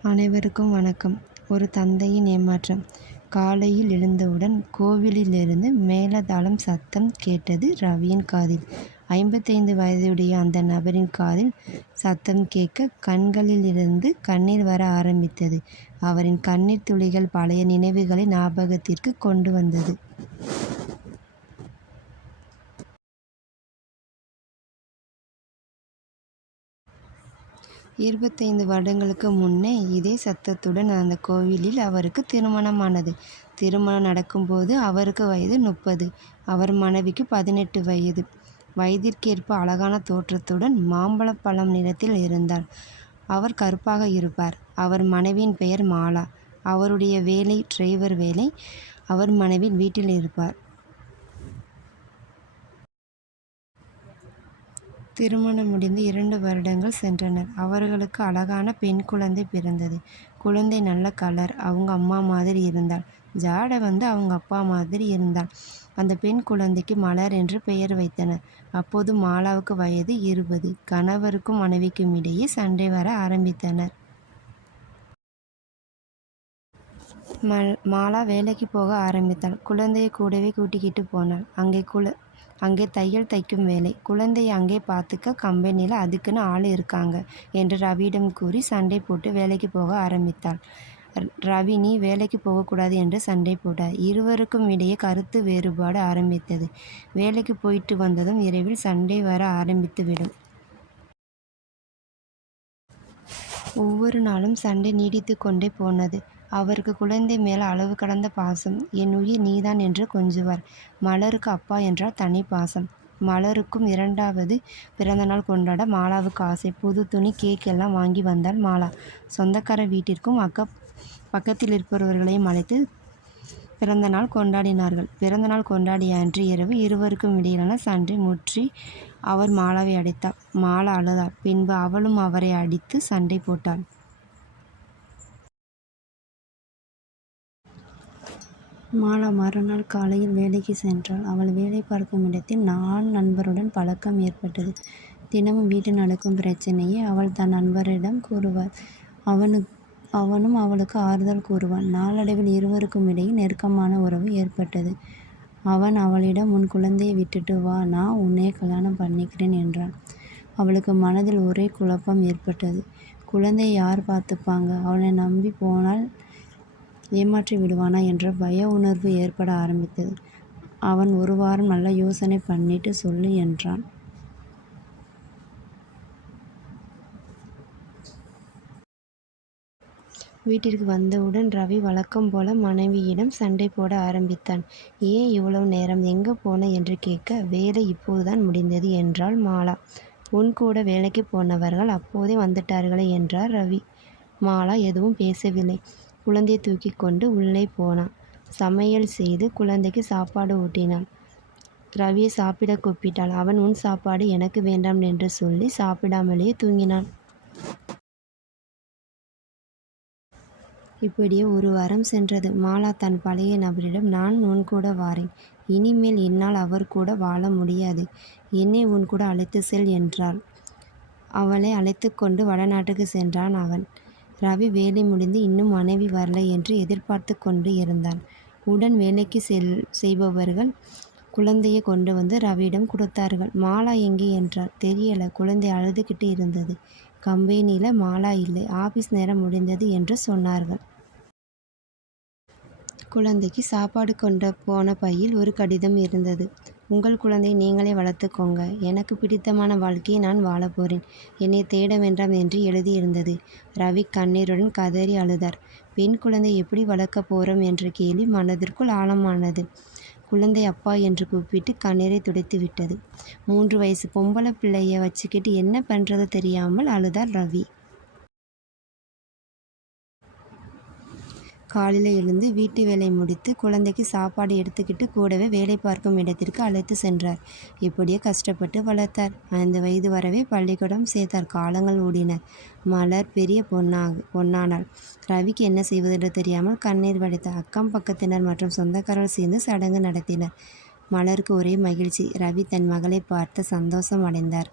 அனைவருக்கும் வணக்கம். ஒரு தந்தையின் ஏமாற்றம். காலையில் எழுந்தவுடன் கோவிலிலிருந்து மேளதாளம் சத்தம் கேட்டது ரவியின் காதில். 55 வயதுடைய அந்த நபரின் காதில் சத்தம் கேட்க கண்களிலிருந்து கண்ணீர் வர ஆரம்பித்தது. அவரின் கண்ணீர் துளிகள் பழைய நினைவுகளை ஞாபகத்திற்கு கொண்டு வந்தது. 25 வருடங்களுக்கு முன்னே இதே சத்தத்துடன் அந்த கோவிலில் அவருக்கு திருமணமானது. திருமணம் நடக்கும்போது அவருக்கு வயது 30, அவர் மனைவிக்கு 18 வயது. வயதிற்கேற்ப அழகான தோற்றத்துடன் மாம்பழப்பழம் நிறத்தில் இருந்தார். அவர் கருப்பாக இருப்பார். அவர் மனைவியின் பெயர் மாலா. அவருடைய வேலை டிரைவர் வேலை. அவர் மனைவி வீட்டில் இருப்பார். திருமணம் முடிந்து 2 வருடங்கள் சென்றன. அவர்களுக்கு அழகான பெண் குழந்தை பிறந்தது. குழந்தை நல்ல கலர். அவங்க அம்மா மாதிரி இருந்தாள். ஜாடை அவங்க அப்பா மாதிரி இருந்தாள். அந்த பெண் குழந்தைக்கு மலர் என்று பெயர் வைத்தனர். அப்போது மாலாவுக்கு வயது 20. கணவருக்கும் மனைவிக்கும் இடையே சண்டை வர ஆரம்பித்தனர். மாலா வேலைக்கு போக ஆரம்பித்தாள். குழந்தையை கூடவே கூட்டிக்கிட்டு போனாள். அங்கே தையல் தைக்கும் வேலை. குழந்தையை அங்கே பார்த்துக்க கம்பெனியில் அதுக்குன்னு ஆள் இருக்காங்க என்று ரவியிடம் கூறி சண்டை போட்டு வேலைக்கு போக ஆரம்பித்தாள். ரவி நீ வேலைக்கு போகக்கூடாது என்று சண்டை போட்டார். இருவருக்கும் இடையே கருத்து வேறுபாடு ஆரம்பித்தது. வேலைக்கு போயிட்டு வந்ததும் இரவில் சண்டை வர ஆரம்பித்துவிடும். ஒவ்வொரு நாளும் சண்டை நீடித்து கொண்டே போனது. அவருக்கு குழந்தை மேல் அளவு கடந்த பாசம். என் உயிர் நீதான் என்று கொஞ்சுவார். மலருக்கு அப்பா என்றால் தனி பாசம். மலருக்கும் 2வது பிறந்தநாள் கொண்டாட மாலாவுக்கு ஆசை. புது துணி கேக் எல்லாம் வாங்கி வந்தாள் மாலா. சொந்தக்கார வீட்டிற்கும் பக்கத்தில் இருப்பவர்களையும் அழைத்து பிறந்தநாள் கொண்டாடினார்கள். பிறந்தநாள் கொண்டாடிய அன்று இரவு இருவருக்கும் இடையிலான சண்டை முற்றி அவர் மாலாவை அடித்தார். மாலா அழுதாள். பின்பு அவளும் அவரை அடித்து சண்டை போட்டாள். மாலா மறுநாள் காலையில் வேலைக்கு சென்றாள். அவள் வேலை பார்க்கும் இடத்தில் நண்பருடன் பழக்கம் ஏற்பட்டது. தினமும் வீட்டில் நடக்கும் பிரச்சனையை அவள் தன் நண்பரிடம் கூறுவாள். அவனும் அவளுக்கு ஆறுதல் கூறுவான். நாளடைவில் இருவருக்கும் இடையே நெருக்கமான உறவு ஏற்பட்டது. அவன் அவளிடம் உன் குழந்தையை விட்டுட்டு வா, நான் உன்னை கல்யாணம் பண்ணிக்கிறேன் என்றான். அவளுக்கு மனதில் ஒரே குழப்பம் ஏற்பட்டது. குழந்தையை யார் பார்த்துப்பாங்க? அவனை நம்பி போனால் ஏமாற்றி விடுவானா என்ற பய உணர்வு ஏற்பட ஆரம்பித்தது. அவன் 1 வாரம் நல்ல யோசனை பண்ணிட்டு சொல்லு என்றான். வீட்டிற்கு வந்தவுடன் ரவி வழக்கம் போல மனைவியிடம் சண்டை போட ஆரம்பித்தான். ஏன் இவ்வளவு நேரம், எங்கே போன என்று கேட்க, வேலை இப்போதுதான் முடிந்தது என்றாள் மாலா. உன் கூட வேலைக்கு போனவர்கள் அப்போதே வந்துட்டார்களே என்றார் ரவி. மாலா எதுவும் பேசவில்லை. குழந்தையை தூக்கி கொண்டு உள்ளே போனான். சமையல் செய்து குழந்தைக்கு சாப்பாடு ஊட்டினாள். ரவியை சாப்பிட கூப்பிட்டாள். அவன் உன் சாப்பாடு எனக்கு வேண்டாம் என்று சொல்லி சாப்பிடாமலேயே தூங்கினான். இப்படியே 1 வாரம் சென்றது. மாலா தன் பழைய நபரிடம் நான் உன் கூட வாரேன். இனிமேல் என்னால் அவர் கூட வாழ முடியாது. என்னை உன் கூட அழைத்து செல் என்றாள். அவளை அழைத்து கொண்டு வடநாட்டுக்கு சென்றான் அவன். ரவி வேலை முடிந்து இன்னும் மனைவி வரலை என்று எதிர்பார்த்து கொண்டு இருந்தான். உடன் வேலைக்கு செய்பவர்கள் குழந்தையை கொண்டு வந்து ரவியிடம் கொடுத்தார்கள். மாலா எங்கே என்றார். தெரியல, குழந்தை அழுதுகிட்டு இருந்தது. கம்பெனியில் மாலா இல்லை, ஆபீஸ் நேரம் முடிந்தது என்று சொன்னார்கள். குழந்தைக்கு சாப்பாடு கொண்டு போன பையில் ஒரு கடிதம் இருந்தது. உங்கள் குழந்தையை நீங்களே வளர்த்துக்கோங்க. எனக்கு பிடித்தமான வாழ்க்கையை நான் வாழப்போறேன். என்னை தேட வேண்டாம் என்று எழுதியிருந்தது. ரவி கண்ணீருடன் கதறி அழுதார். பெண் குழந்தை எப்படி வளர்க்க போறோம் என்ற கேள்வி மனதிற்குள் ஆழமானது. குழந்தை அப்பா என்று கூப்பிட்டு கண்ணீரை துடைத்து விட்டது. 3 வயசு பொம்பளை பிள்ளைய வச்சுக்கிட்டு என்ன பண்றது தெரியாமல் அழுதார் ரவி. காலையில் எழுந்து வீட்டு வேலை முடித்து குழந்தைக்கு சாப்பாடு எடுத்துக்கிட்டு கூடவே வேலை பார்க்கும் இடத்திற்கு அழைத்து சென்றார். இப்படியே கஷ்டப்பட்டு வளர்த்தார். 5 வயது வரவே பள்ளிக்கூடம் சேர்த்தார். காலங்கள் ஓடின. மலர் பெரிய பொன்னானாள். ரவிக்கு என்ன செய்வதென்று தெரியாமல் கண்ணீர் வடித்தார். அக்கம் பக்கத்தினர் மற்றும் சொந்தக்காரர்கள் சேர்ந்து சடங்கு நடத்தினர். மலருக்கு ஒரே மகிழ்ச்சி. ரவி தன் மகளை பார்த்து சந்தோஷம் அடைந்தார்.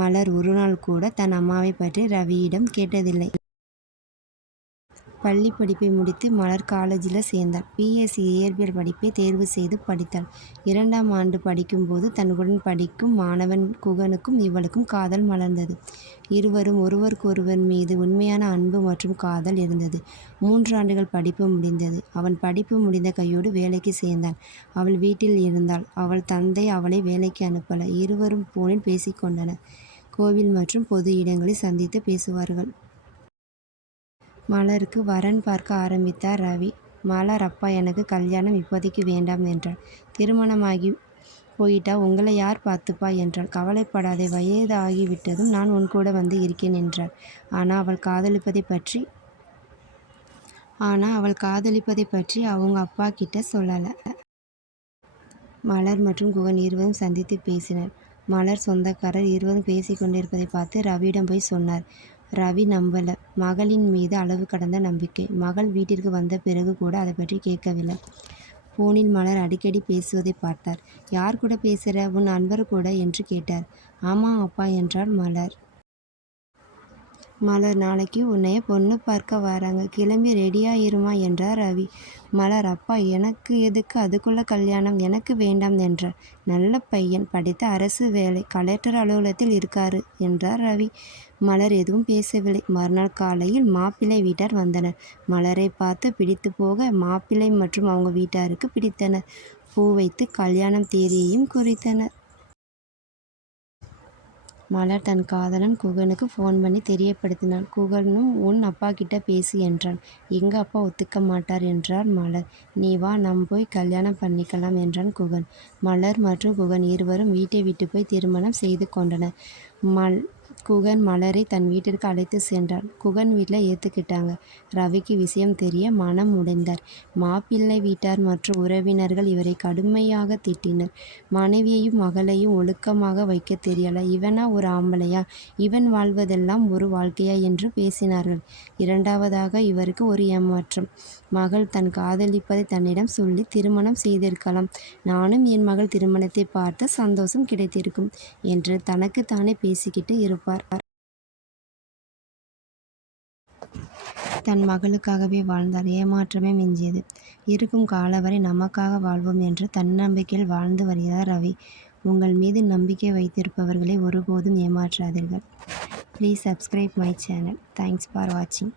மலர் ஒரு நாள் கூட தன் அம்மாவை பற்றி ரவியிடம் கேட்டதில்லை. பள்ளி படிப்பை முடித்து மலர் காலேஜில் சேர்ந்தாள். பிஎஸ்சி இயற்பியல் படிப்பை தேர்வு செய்து படித்தாள். 2ஆம் ஆண்டு படிக்கும்போது தன்னுடன் படிக்கும் மாணவன் குகனுக்கும் இவளுக்கும் காதல் மலர்ந்தது. இருவரும் ஒருவருக்கொருவர் மீது உண்மையான அன்பு மற்றும் காதல் இருந்தது. 3 ஆண்டுகள் படிப்பு முடிந்தது. அவன் படிப்பு முடிந்த கையோடு வேலைக்கு சேர்ந்தான். அவள் வீட்டில் இருந்தாள். அவள் தந்தை அவளை வேலைக்கு அனுப்பல. இருவரும் போனில் பேசிக்கொண்டனர். கோவில் மற்றும் பொது இடங்களில் சந்தித்து பேசுவார்கள். மலருக்கு வரன் பார்க்க ஆரம்பித்தார் ரவி. மலர் அப்பா எனக்கு கல்யாணம் இப்போதைக்கு வேண்டாம் என்றாள். திருமணமாகி போயிட்டா உங்களை யார் பார்த்துப்பா என்றாள். கவலைப்படாதே, வயது ஆகிவிட்டதும் நான் உன் கூட வந்து இருக்கேன் என்றார். ஆனால் அவள் காதலிப்பதை பற்றி அவங்க அப்பா கிட்ட சொல்லலை. மலர் மற்றும் குகன் இருவரும் சந்தித்து பேசினர். மலர் சொந்தக்காரர் இருவரும் பேசிக்கொண்டிருப்பதை பார்த்து ரவியிடம் போய் சொன்னார். ரவி நம்பல. மகளின் மீது அளவு கடந்த நம்பிக்கை. மகள் வீட்டிற்கு வந்த பிறகு கூட அதை பற்றி கேட்கவில்லை. போனில் மலர் அடிக்கடி பேசுவதை பார்த்தார். யார் கூட பேசுகிற? உன் நண்பர் கூட என்று கேட்டார். ஆமாம் அப்பா என்றார் மலர். மலர் நாளைக்கு உன்னைய பொண்ணு பார்க்க வராங்க, கிளம்பி ரெடியாக இருமா என்றார் ரவி. மலர் அப்பா எனக்கு எதுக்கு அதுக்குள்ள கல்யாணம், எனக்கு வேண்டாம் என்றார். நல்ல பையன், படித்த அரசு வேலை, கலெக்டர் அலுவலகத்தில் இருக்காரு என்றார் ரவி. மலர் எதுவும் பேசவில்லை. மறுநாள் காலையில் மாப்பிள்ளை வீட்டார் வந்தனர். மலரை பார்த்து பிடித்து போக மாப்பிள்ளை மற்றும் அவங்க வீட்டாருக்கு பிடித்தனர். பூ வைத்து கல்யாணம் தேதியையும் குறித்தனர். மலர் தன் காதலன் குகனுக்கு ஃபோன் பண்ணி தெரியப்படுத்தினாள். குகனும் உன் அப்பா கிட்ட பேசு என்றான். எங்கள் அப்பா ஒத்துக்க மாட்டார் என்றார் மலர். நீ வா, நாம் போய் கல்யாணம் பண்ணிக்கலாம் என்றான் குகன். மலர் மற்றும் குகன் இருவரும் வீட்டை விட்டு போய் திருமணம் செய்து கொண்டனர். குகன் மலரை தன் வீட்டிற்கு அழைத்து சென்றார். குகன் வீட்டில் ஏற்றுக்கிட்டாங்க. ரவிக்கு விஷயம் தெரிய மனம் உடைந்தார். மாப்பிள்ளை வீட்டார் மற்றும் உறவினர்கள் இவரை கடுமையாக திட்டினர். மனைவியையும் மகளையும் ஒழுக்கமாக வைக்க தெரியல, இவனா ஒரு ஆம்பளையா, இவன் வாழ்வதெல்லாம் ஒரு வாழ்க்கையா என்று பேசினார்கள். இரண்டாவதாக இவருக்கு ஒரு ஏமாற்றம். மகள் தன் காதலிப்பதை தன்னிடம் சொல்லி திருமணம் செய்திருக்கலாம், நானும் என் மகள் திருமணத்தை பார்த்து சந்தோஷம் கிடைத்திருக்கும் என்று தனக்குத்தானே பேசிக்கிட்டு இருப்பார். தன் மகளுக்காகவே வாழ்ந்தார். ஏமாற்றமே மிஞ்சியது. இருக்கும் காலவரை நமக்காக வாழ்வோம் என்று தன்னம்பிக்கையில் வாழ்ந்து வருகிறார் ரவி. உங்கள் மீது நம்பிக்கை வைத்திருப்பவர்களை ஒருபோதும் ஏமாற்றாதீர்கள். Please subscribe my channel. Thanks for வாட்சிங்.